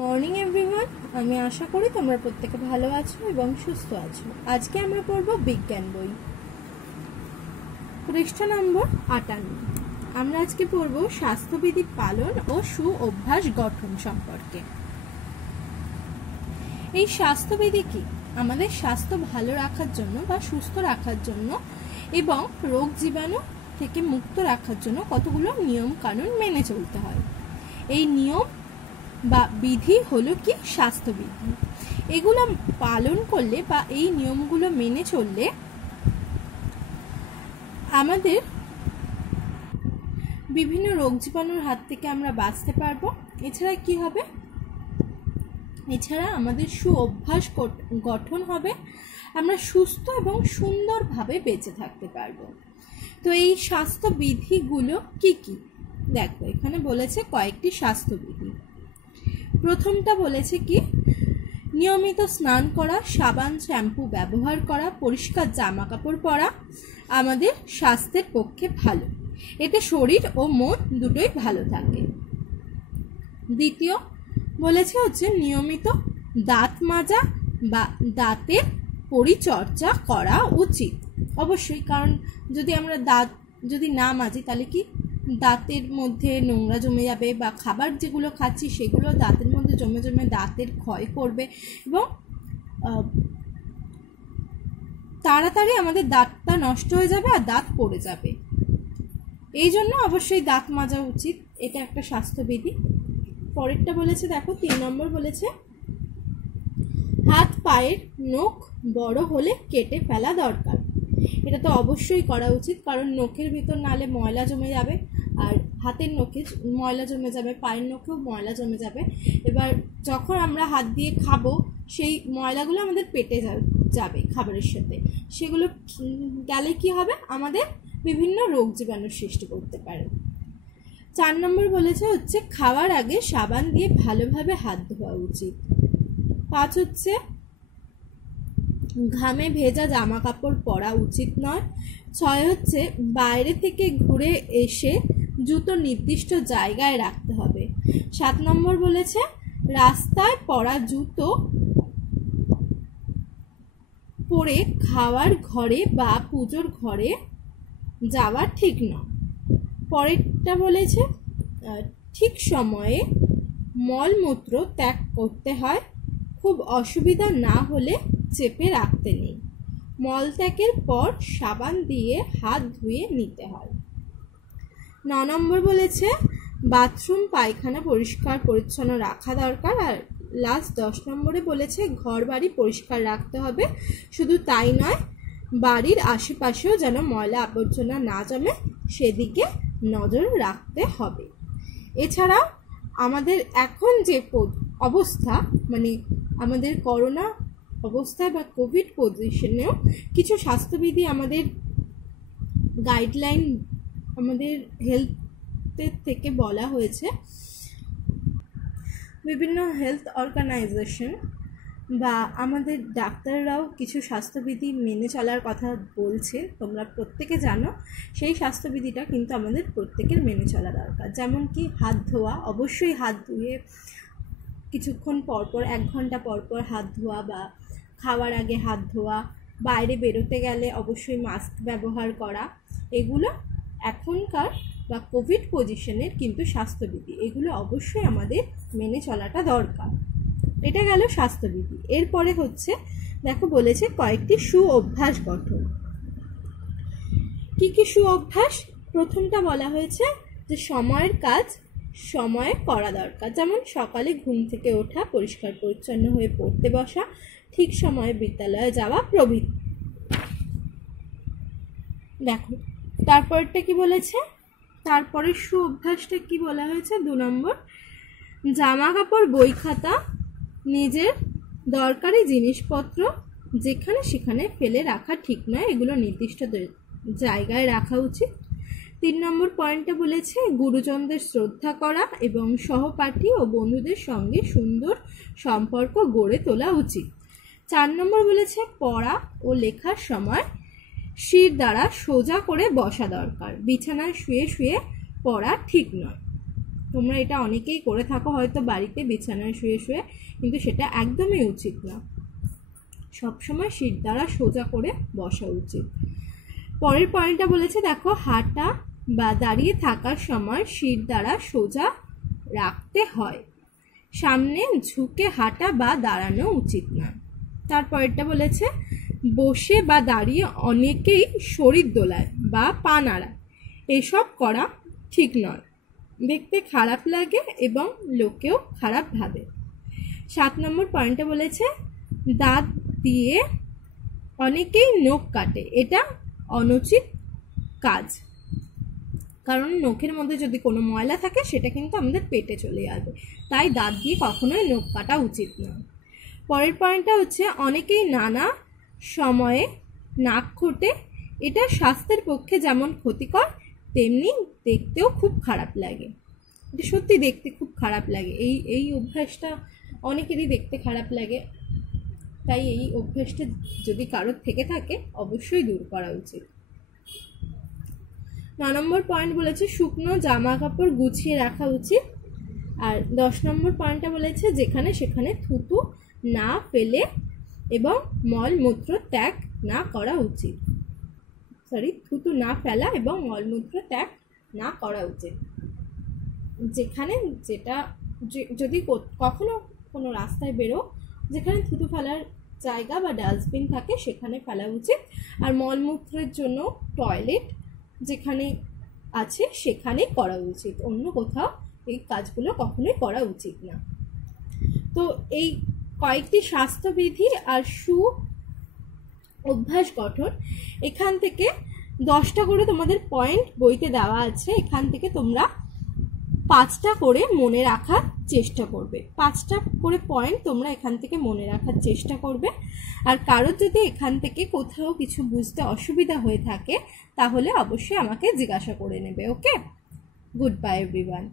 Morning everyone, আমি আশা করি তোমরা প্রত্যেকে ভালো আছো এবং সুস্থ আছো। আজকে আমরা পড়ব বিজ্ঞান বই, পৃষ্ঠা নম্বর 58। আমরা আজকে পড়ব স্বাস্থ্যবিধি পালন ও সু অভ্যাস গঠন সম্পর্কে। এই স্বাস্থ্যবিধি কি? আমাদের স্বাস্থ্য ভালো রাখার জন্য বা সুস্থ রাখার জন্য এবং রোগ জীবাণু থেকে মুক্ত রাখার জন্য কতগুলো নিয়ম কানুন মেনে চলতে হয়। এই নিয়ম বা বিধি হলো কি স্বাস্থ্যবিধি। এগুলো পালন করলে বা এই নিয়মগুলো মেনে চললে আমাদের বিভিন্ন রোগ জীবাণুর হাত থেকে আমরা বাঁচতে পারবো। এছাড়া কি হবে? এছাড়া আমাদের সু অভ্যাস গঠন হবে, আমরা সুস্থ এবং সুন্দরভাবে বেঁচে থাকতে পারবো। তো এই স্বাস্থ্যবিধিগুলো কি কি দেখো, এখানে বলেছে কয়েকটি স্বাস্থ্যবিধি। প্রথমটা বলেছে কি, নিয়মিত স্নান করা, সাবান শ্যাম্পু ব্যবহার করা, পরিষ্কার জামা কাপড় পরা আমাদের স্বাস্থ্যের পক্ষে ভালো। এতে শরীর ও মন দুটোই ভালো থাকে। দ্বিতীয় বলেছে হচ্ছে নিয়মিত দাঁত মাজা বা দাঁতের পরিচর্যা করা উচিত। অবশ্যই, কারণ যদি আমরা দাঁত যদি না মাজি তাহলে কি দাঁতের মধ্যে নোংরা জমে যাবে বা খাবার যেগুলো খাচ্ছি সেগুলো দাঁতের মধ্যে জমে জমে দাঁতের ক্ষয় করবে এবং তাড়াতাড়ি আমাদের দাঁতটা নষ্ট হয়ে যাবে আর দাঁত পড়ে যাবে। এই জন্য অবশ্যই দাঁত মাজা উচিত, এটা একটা স্বাস্থ্যবিধি। পরেরটা বলেছে দেখো, 3 নম্বর বলেছে হাত পায়ের নখ বড় হলে কেটে ফেলা দরকার। এটা তো অবশ্যই করা উচিত, কারণ নখের ভিতর নালে ময়লা জমে যাবে আর হাতের নখে ময়লা জমে যাবে, পায়ের নখেও ময়লা জমে যাবে। এবার যখন আমরা হাত দিয়ে খাবো সেই ময়লাগুলো আমাদের পেটে যাবে খাবারের সাথে, সেগুলো গেলে কি হবে, আমাদের বিভিন্ন রোগ জীবাণুর সৃষ্টি করতে পারে। 4 নম্বর বলেছে হচ্ছে খাওয়ার আগে সাবান দিয়ে ভালোভাবে হাত ধোয়া উচিত। 5 হচ্ছে ঘামে ভেজা জামা কাপড় পরা উচিত নয়। 6 হচ্ছে বাইরে থেকে ঘুরে এসে জুতো নির্দিষ্ট জায়গায় রাখতে হবে। 7 নম্বর বলেছে রাস্তায় পরা জুতো পরে খাওয়ার ঘরে বা পুজোর ঘরে যাওয়া ঠিক নয়। পরেরটা বলেছে ঠিক সময়ে মলমূত্র ত্যাগ করতে হয়, খুব অসুবিধা না হলে চেপে রাখতে নেই। মলত্যাগের পর সাবান দিয়ে হাত ধুয়ে নিতে হয়। 9 নম্বর বলেছে বাথরুম পায়খানা পরিষ্কার পরিচ্ছন্ন রাখা দরকার। আর লাস্ট 10 নম্বরে বলেছে ঘর বাড়ি পরিষ্কার রাখতে হবে। শুধু তাই নয়, বাড়ির আশেপাশেও যেন ময়লা আবর্জনা না জমে সেদিকে নজর রাখতে হবে। এছাড়াও আমাদের এখন যে অবস্থা, মানে আমাদের করোনা অবস্থায় বা কোভিড পজিশনেও কিছু স্বাস্থ্যবিধি আমাদের গাইডলাইন আমাদের হেলথের থেকে বলা হয়েছে। বিভিন্ন হেলথ অর্গানাইজেশন বা আমাদের ডাক্তাররাও কিছু স্বাস্থ্যবিধি মেনে চলার কথা বলছে, তোমরা প্রত্যেকে জানো। সেই স্বাস্থ্যবিধিটা কিন্তু আমাদের প্রত্যেকের মেনে চলা দরকার। যেমন কি হাত ধোয়া, অবশ্যই হাত ধুয়ে কিছুক্ষণ পরপর 1 ঘন্টা পরপর হাত ধোয়া বা খাওয়ার আগে হাত ধোয়া, বাইরে বেরোতে গেলে অবশ্যই মাস্ক ব্যবহার করা, এগুলো এখনকার বা কোভিড পজিশনের কিন্তু স্বাস্থ্যবিধি। এগুলো অবশ্যই আমাদের মেনে চলাটা দরকার। এটা গেল স্বাস্থ্যবিধি। এরপরে হচ্ছে দেখো বলেছে কয়েকটি সু অভ্যাস গঠন। কি কি সু অভ্যাস? প্রথমটা বলা হয়েছে যে সময়ের কাজ সময়ে করা দরকার, যেমন সকালে ঘুম থেকে ওঠা, পরিষ্কার পরিচ্ছন্ন হয়ে পড়তে বসা, ঠিক সময়ে বিদ্যালয়ে যাওয়া প্রভৃতি। দেখো তারপরটা কি বলেছে, তারপরে সু অভ্যাসটা কি বলা হয়েছে? 2 নম্বর জামা কাপড় বই খাতা নিজের দরকারি জিনিসপত্র যেখানে সেখানে ফেলে রাখা ঠিক নয়, এগুলো নির্দিষ্ট জায়গায় রাখা উচিত। 3 নম্বর পয়েন্টটা বলেছে গুরুজনদের শ্রদ্ধা করা এবং সহপাঠী ও বন্ধুদের সঙ্গে সুন্দর সম্পর্ক গড়ে তোলা উচিত। 4 নম্বর বলেছে পড়া ও লেখার সময় শির দ্বারা সোজা করে বসা দরকার, বিছানায় শুয়ে শুয়ে পড়া ঠিক নয়। তোমরা এটা অনেকেই করে থাকো হয়তো বাড়িতে বিছানায় শুয়ে শুয়ে, কিন্তু সেটা একদমই উচিত না। সবসময় শির দ্বারা সোজা করে বসা উচিত। পরের পয়েন্টটা বলেছে দেখো, হাঁটা বা দাঁড়িয়ে থাকার সময় শির দ্বারা সোজা রাখতে হয়, সামনে ঝুঁকে হাঁটা বা দাঁড়ানো উচিত না। তারপরেরটা বলেছে বসে বা দাঁড়িয়ে অনেকেই শরীর দোলায় বা পা নাড়ায়, এসব করা ঠিক নয়, দেখতে খারাপ লাগে এবং লোকেও খারাপ ভাবে। 7 নম্বর পয়েন্টে বলেছে দাঁত দিয়ে অনেকেই নখ কাটে, এটা অনুচিত কাজ, কারণ নখের মধ্যে যদি কোনো ময়লা থাকে সেটা কিন্তু আমাদের পেটে চলে যাবে, তাই দাঁত দিয়ে কখনোই নখ কাটা উচিত না। পরের পয়েন্টটা হচ্ছে অনেকেই নানা সময়ে নাক খোটে, এটা স্বাস্থ্যের পক্ষে যেমন ক্ষতিকর তেমনি দেখতেও খুব খারাপ লাগে। এটা সত্যি দেখতে খুব খারাপ লাগে, এই অভ্যাসটা অনেকেরই দেখতে খারাপ লাগে, তাই এই অভ্যাসটা যদি কারোর থেকে থাকে অবশ্যই দূর করা উচিত। 9 নম্বর পয়েন্ট বলেছে শুকনো জামা কাপড় গুছিয়ে রাখা উচিত। আর 10 নম্বর পয়েন্টটা বলেছে যেখানে সেখানে থুতু না ফেলে এবং মলমূত্র ত্যাগ না করা উচিত, থুতু না ফেলা এবং মলমূত্র ত্যাগ না করা উচিত। যেখানে যেটা যদি কখনো কোনো রাস্তায় বেরো যেখানে থুতু ফেলার জায়গা বা ডাস্টবিন থাকে সেখানে ফেলা উচিত, আর মলমূত্রের জন্য টয়লেট যেখানে আছে সেখানেই করা উচিত, অন্য কোথাও এই কাজগুলো কখনোই করা উচিত না। তো এই কয়েকটি স্বাস্থ্যবিধি আর অভ্যাস গঠন, এখান থেকে 10টা করে তোমাদের পয়েন্ট বইতে দেওয়া আছে, এখান থেকে তোমরা 5টা করে মনে রাখার চেষ্টা করবে, 5টা করে পয়েন্ট তোমরা এখান থেকে মনে রাখার চেষ্টা করবে। আর কারোর যদি এখান থেকে কোথাও কিছু বুঝতে অসুবিধা হয়ে থাকে তাহলে অবশ্যই আমাকে জিজ্ঞাসা করে নেবে। ওকে, গুড বাই এভরিওয়ান।